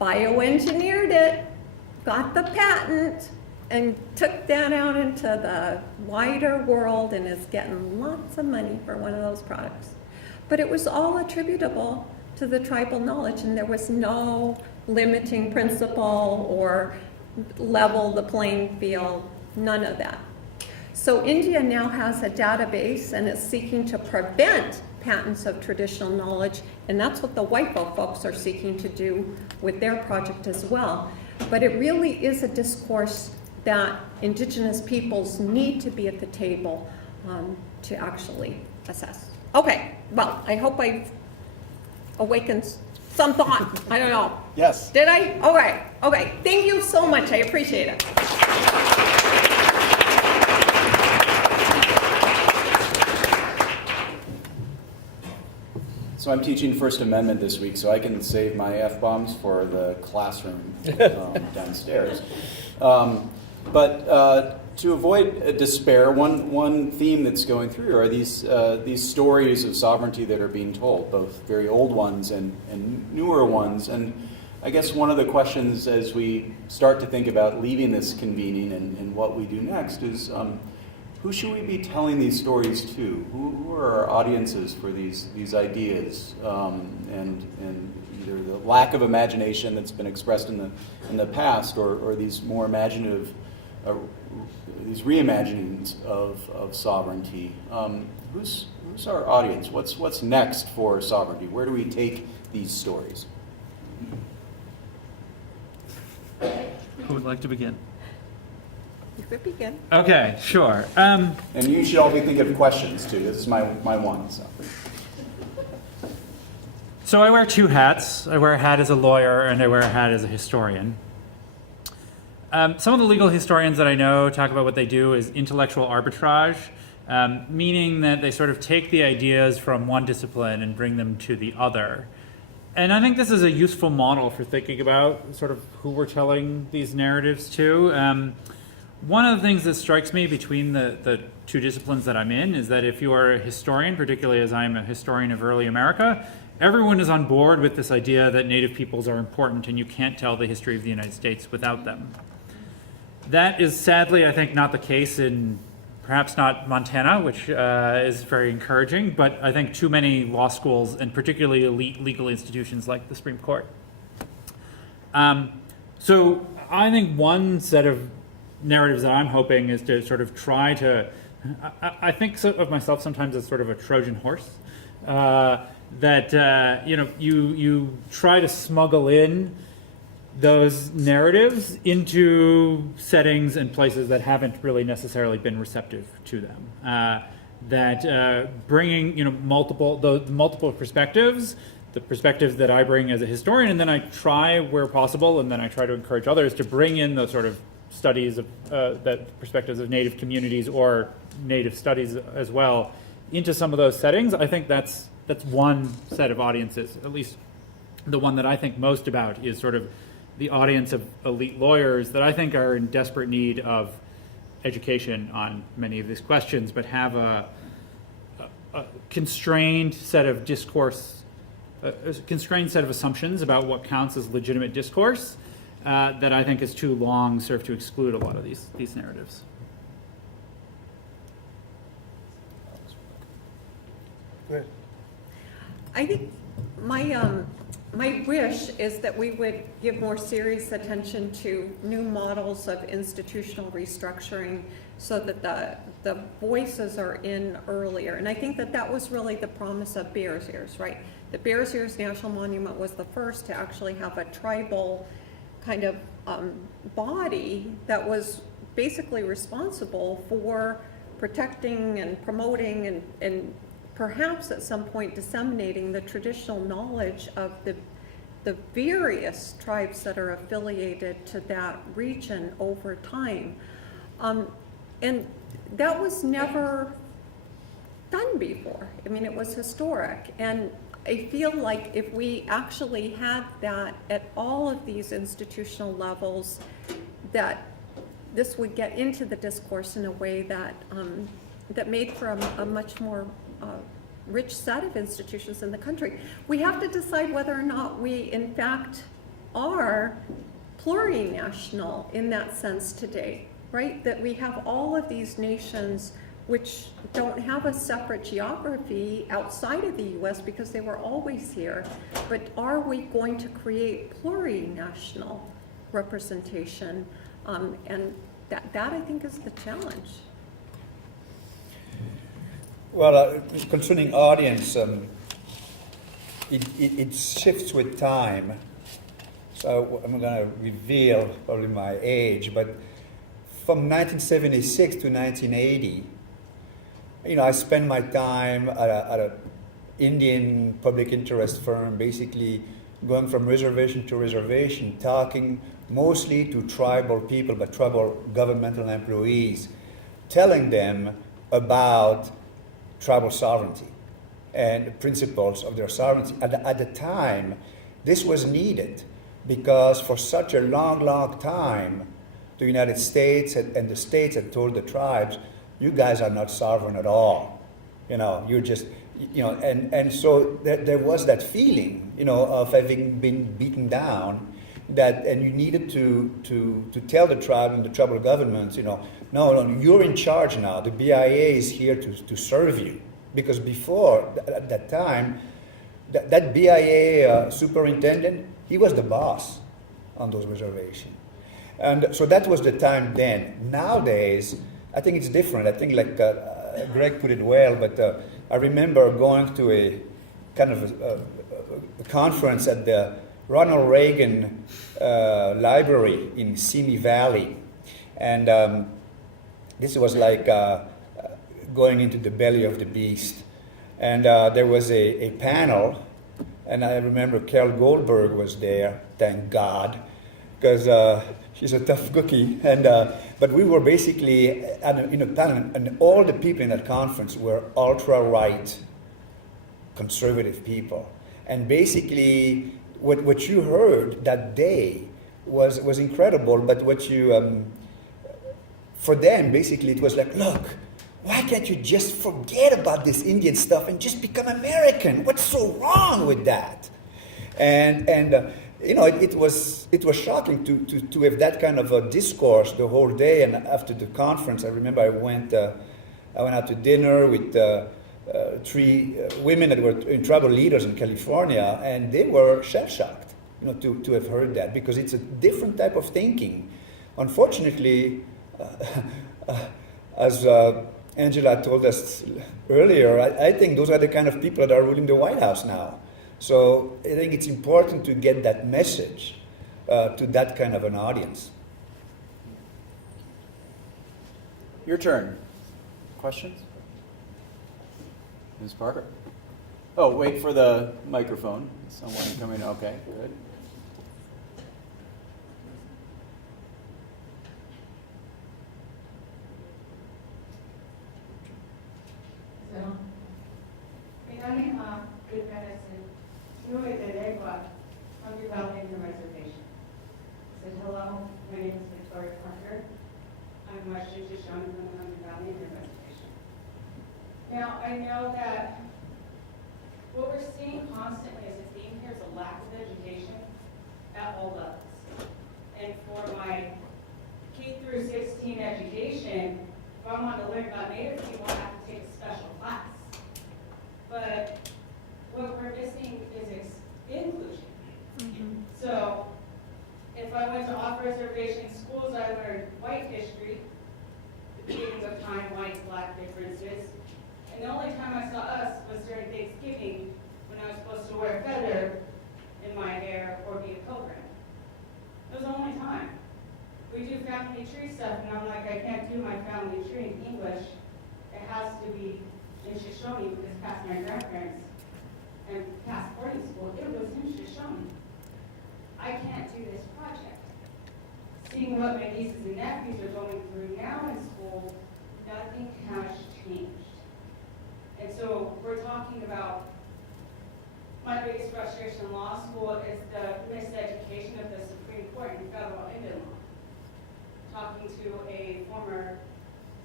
bioengineered it, got the patent, and took that out into the wider world and is getting lots of money for one of those products. But it was all attributable to the tribal knowledge, and there was no limiting principle or level the playing field, none of that. So India now has a database and is seeking to prevent patents of traditional knowledge, and that's what the WIPO folks are seeking to do with their project as well. But it really is a discourse that Indigenous peoples need to be at the table to actually assess. Okay, well, I hope I've awakened some thought. I don't know. Yes. Did I? All right. Okay. Thank you so much. I appreciate it. So I'm teaching First Amendment this week, so I can save my F-bombs for the classroom downstairs. But to avoid despair, one theme that's going through are these stories of sovereignty that are being told, both very old ones and newer ones. And I guess one of the questions as we start to think about leaving this convening and what we do next is, who should we be telling these stories to? Who are our audiences for these ideas? And either the lack of imagination that's been expressed in the past, or these more imaginative, these reimaginings of sovereignty. Who's our audience? What's next for sovereignty? Where do we take these stories? Who would like to begin? You could begin. Okay, sure. And you should all be thinking of questions too. This is my one. So I wear two hats. I wear a hat as a lawyer and I wear a hat as a historian. Some of the legal historians that I know talk about what they do is intellectual arbitrage, meaning that they sort of take the ideas from one discipline and bring them to the other. And I think this is a useful model for thinking about sort of who we're telling these narratives to. One of the things that strikes me between the two disciplines that I'm in is that if you are a historian, particularly as I'm a historian of early America, everyone is on board with this idea that Native peoples are important and you can't tell the history of the United States without them. That is sadly, I think, not the case in perhaps not Montana, which is very encouraging, but I think too many law schools and particularly elite legal institutions like the Supreme Court. So I think one set of narratives that I'm hoping is to sort of try to, I think of myself sometimes as sort of a Trojan horse, that you try to smuggle in those narratives into settings and places that haven't really necessarily been receptive to them. Bringing multiple perspectives, the perspectives that I bring as a historian, and then I try where possible, and then I try to encourage others to bring in those sort of studies of that perspectives of Native communities or Native studies as well into some of those settings. I think that's one set of audiences. At least the one that I think most about is sort of the audience of elite lawyers that I think are in desperate need of education on many of these questions, but have a constrained set of discourse, a constrained set of assumptions about what counts as legitimate discourse. That I think is too long served to exclude a lot of these narratives. Good. I think my wish is that we would give more serious attention to new models of institutional restructuring so that the voices are in earlier. And I think that was really the promise of Bears Ears, right? The Bears Ears National Monument was the first to actually have a tribal kind of body that was basically responsible for protecting and promoting and perhaps at some point disseminating the traditional knowledge of the various tribes that are affiliated to that region over time. And that was never done before. I mean, it was historic. And I feel like if we actually had that at all of these institutional levels, that this would get into the discourse in a way that that made for a much more rich set of institutions in the country. We have to decide whether or not we, in fact, are plurinational in that sense today, right? That we have all of these nations which don't have a separate geography outside of the US because they were always here. But are we going to create plurinational representation? And that I think is the challenge. Well, concerning audience, it shifts with time. So I'm going to reveal probably my age, but from 1976 to 1980, I spent my time at an Indian public interest firm, basically going from reservation to reservation, talking mostly to tribal people, but tribal governmental employees, telling them about tribal sovereignty and the principles of their sovereignty. At the time, this was needed because for such a long, long time, the United States and the states had told the tribes, you guys are not sovereign at all. You're just, and so there was that feeling, of having been beaten down, and you needed to tell the tribe and the tribal governments, no, you're in charge now. The BIA is here to serve you. Because before, at that time, that BIA superintendent, he was the boss on those reservations. And so that was the time then. Nowadays, I think it's different. I think like Greg put it well, but I remember going to a kind of a conference at the Ronald Reagan Library in Simi Valley. And this was like going into the belly of the beast. And there was a panel, and I remember Carol Goldberg was there, thank God, because she's a tough cookie. And but we were basically in a panel, and all the people in that conference were ultra-right, conservative people. And basically, what you heard that day was incredible, but what you, for them, basically, it was like, look, why can't you just forget about this Indian stuff and just become American? What's so wrong with that? And it was shocking to have that kind of a discourse the whole day. And after the conference, I remember I went out to dinner with 3 women that were tribal leaders in California, and they were shell-shocked, to have heard that, because it's a different type of thinking. Unfortunately, as Angela told us earlier, I think those are the kind of people that are ruling the White House now. So I think it's important to get that message to that kind of an audience. Your turn. Questions? Ms. Parker? Oh, wait for the microphone. Someone coming. Okay, good. Regarding good medicine, Nui Delegua, Hungry Valley Indian Reservation. Said, hello, my name is Victoria Parker. I'm Western Shoshone from the Hungry Valley Indian Reservation. Now, I know that what we're seeing constantly as a theme here is a lack of education at all levels. And for my K through 16 education, if I want to learn about Native people, I have to take a special class. But what we're missing is inclusion. Mm-hmm. So if I went to off-reservation schools, I learned white history, the beginning of time, white, black differences. And the only time I saw us was during Thanksgiving, when I was supposed to wear a feather in my hair or be a pilgrim. It was the only time. We do family tree stuff, and I'm like, I can't do my family tree in English. It has to be in Shoshone, because past my grandparents and past boarding school, it was in Shoshone. I can't do this project. Seeing what my nieces and nephews are going through now in school, nothing has changed. And so we're talking about, my biggest frustration in law school is the miseducation of the Supreme Court in federal Indian law. Talking to a former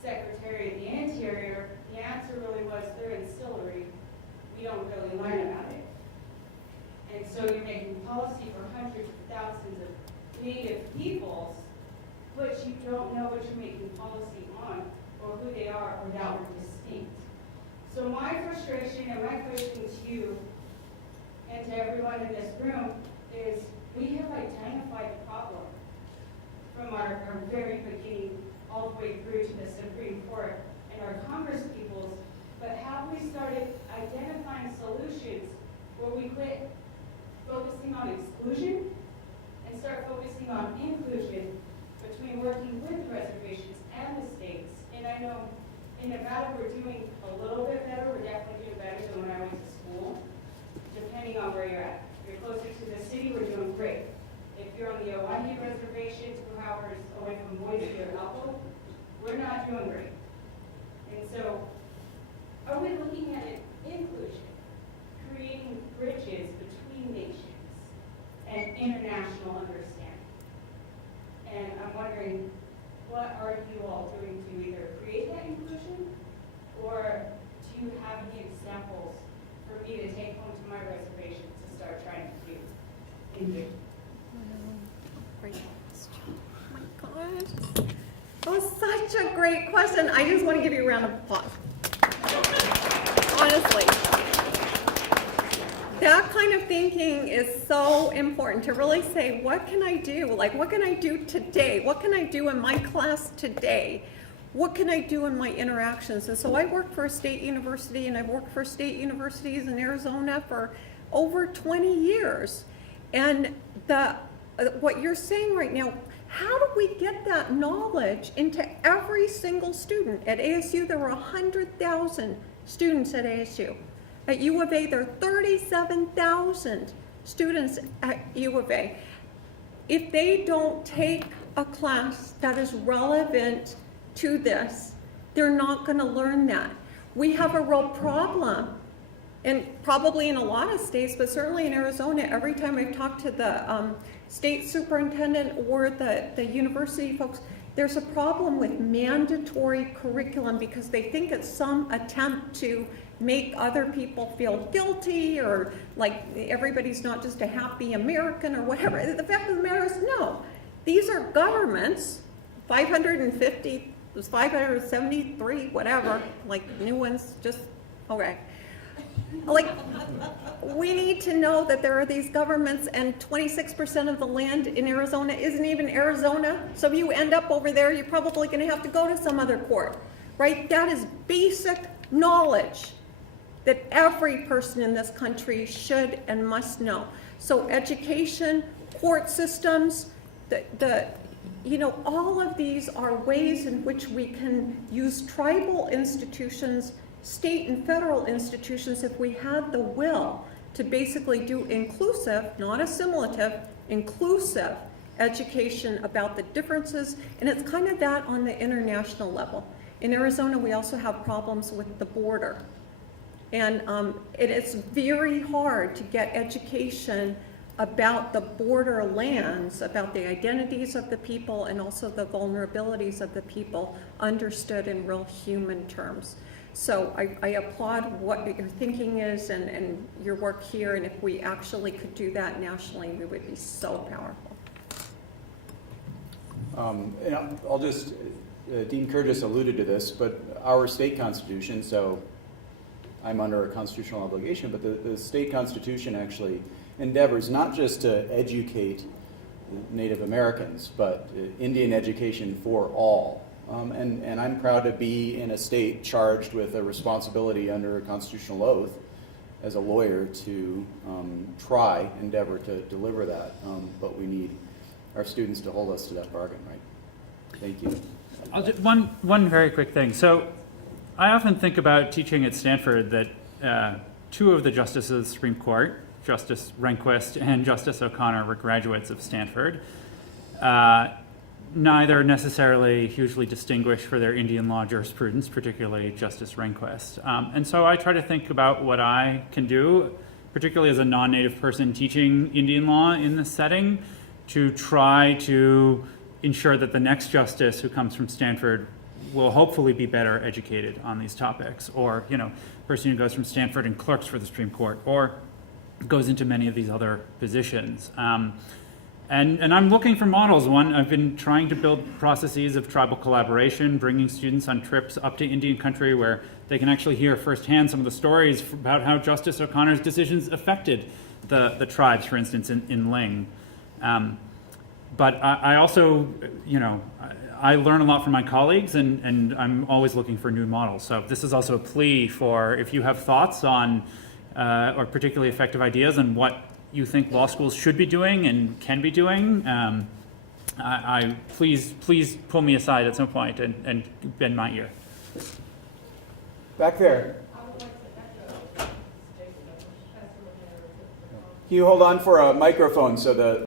Secretary of the Interior, the answer really was they're ancillary. We don't really learn about it. And so you're making policy for hundreds of thousands native peoples, but you don't know what you're making policy on or who they are or that we're distinct. So my frustration and my question to you and to everyone in this room is we have identified the problem from our very beginning all the way through to the Supreme Court and our Congress peoples, but have we started identifying solutions where we quit focusing on exclusion and start focusing on inclusion between working with the reservations and the states? And I know in Nevada we're doing a little bit better. We're definitely doing better than when I went to school, depending on where you're at. If you're closer to the city, we're doing great. If you're on the Oahe Reservation, 2 hours away from Boise or Apple, we're not doing great. And so, are we looking at it inclusion, creating bridges between nations and international understanding? And I'm wondering, what are you all doing to either create that inclusion, or do you have any examples for me to take home to my reservation to start trying to do? Thank you. Great question. Oh my gosh. That was such a great question. I just want to give you a round of applause. Honestly. That kind of thinking is so important to really say, what can I do? Like, what can I do today? What can I do in my class today? What can I do in my interactions? And so I worked for a state university, and I've worked for state universities in Arizona for over 20 years. And what you're saying right now, how do we get that knowledge into every single student? At ASU, there were 100,000 students at ASU. At U of A, there are 37,000 students at U of A. If they don't take a class that is relevant to this, they're not going to learn that. We have a real problem, and probably in a lot of states, but certainly in Arizona, every time I've talked to the state superintendent or the university folks, there's a problem with mandatory curriculum because they think it's some attempt to make other people feel guilty, or like everybody's not just a happy American or whatever. The fact of the matter is, no. These are governments, 550, there's 573, whatever, like new ones, just, okay. Like, we need to know that there are these governments, and 26% of the land in Arizona isn't even Arizona. So if you end up over there, you're probably going to have to go to some other court, right? That is basic knowledge that every person in this country should and must know. So education, court systems, all of these are ways in which we can use tribal institutions, state and federal institutions, if we had the will to basically do inclusive, not assimilative, inclusive education about the differences. And it's kind of that on the international level. In Arizona, we also have problems with the border. And it's very hard to get education about the borderlands, about the identities of the people and also the vulnerabilities of the people understood in real human terms. So I applaud what your thinking is and your work here, and if we actually could do that nationally, we would be so powerful. And I'll just, Dean Curtis alluded to this, but our state constitution, so I'm under a constitutional obligation, but the state constitution actually endeavors not just to educate Native Americans, but Indian education for all. And I'm proud to be in a state charged with a responsibility under a constitutional oath as a lawyer to endeavor to deliver that. But we need our students to hold us to that bargain, right? Thank you. I'll just, one very quick thing. So I often think about teaching at Stanford that 2 of the justices of the Supreme Court, Justice Rehnquist and Justice O'Connor, were graduates of Stanford. Neither necessarily hugely distinguished for their Indian law jurisprudence, particularly Justice Rehnquist. And so I try to think about what I can do, particularly as a non-native person teaching Indian law in this setting, to try to ensure that the next justice who comes from Stanford will hopefully be better educated on these topics, or, person who goes from Stanford and clerks for the Supreme Court, or goes into many of these other positions. And I'm looking for models. One, I've been trying to build processes of tribal collaboration, bringing students on trips up to Indian country where they can actually hear firsthand some of the stories about how Justice O'Connor's decisions affected the tribes, for instance, in Ling. But I also, I learn a lot from my colleagues, and I'm always looking for new models. So this is also a plea for, if you have thoughts on, or particularly effective ideas on what you think law schools should be doing and can be doing, please pull me aside at some point and bend my ear. Back there. Can you hold on for a microphone so the